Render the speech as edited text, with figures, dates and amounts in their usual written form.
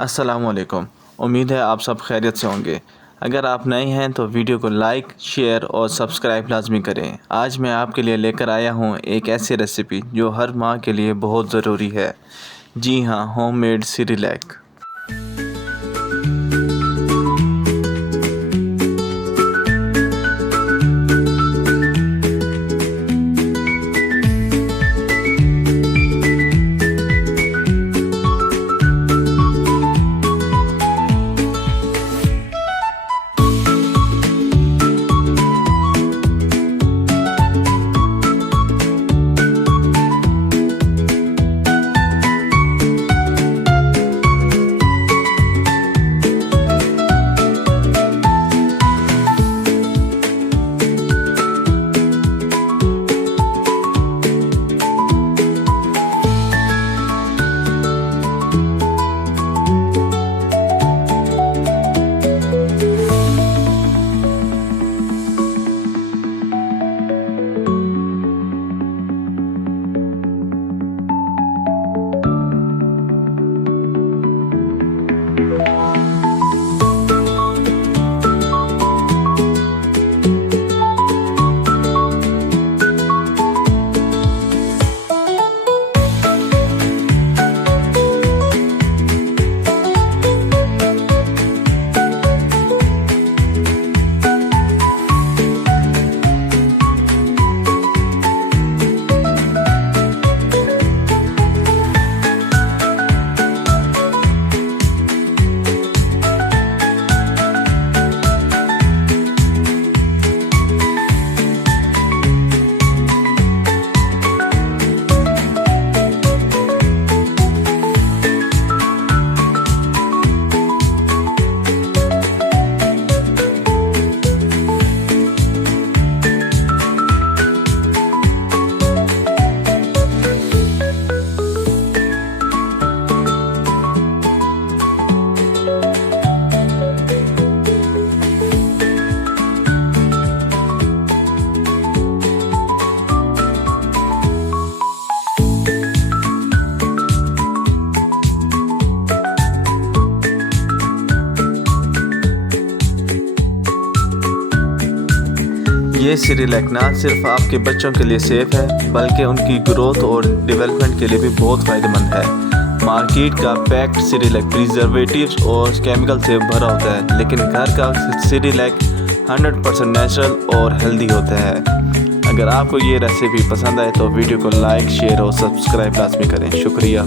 अस्सलामुअलैकुम। उम्मीद है आप सब खैरियत से होंगे। अगर आप नए हैं तो वीडियो को लाइक, शेयर और सब्सक्राइब लाजमी करें। आज मैं आपके लिए लेकर आया हूँ एक ऐसी रेसिपी जो हर माँ के लिए बहुत ज़रूरी है। जी हाँ, होममेड सेरेलैक। ये सेरेलैक ना सिर्फ आपके बच्चों के लिए सेफ़ है बल्कि उनकी ग्रोथ और डेवलपमेंट के लिए भी बहुत फ़ायदेमंद है। मार्केट का पैक्ड सेरेलैक प्रिजर्वेटिव्स और केमिकल से भरा होता है, लेकिन घर का सेरेलैक 100% नेचुरल और हेल्दी होता है। अगर आपको ये रेसिपी पसंद आए तो वीडियो को लाइक, शेयर और सब्सक्राइब लाजमी करें। शुक्रिया।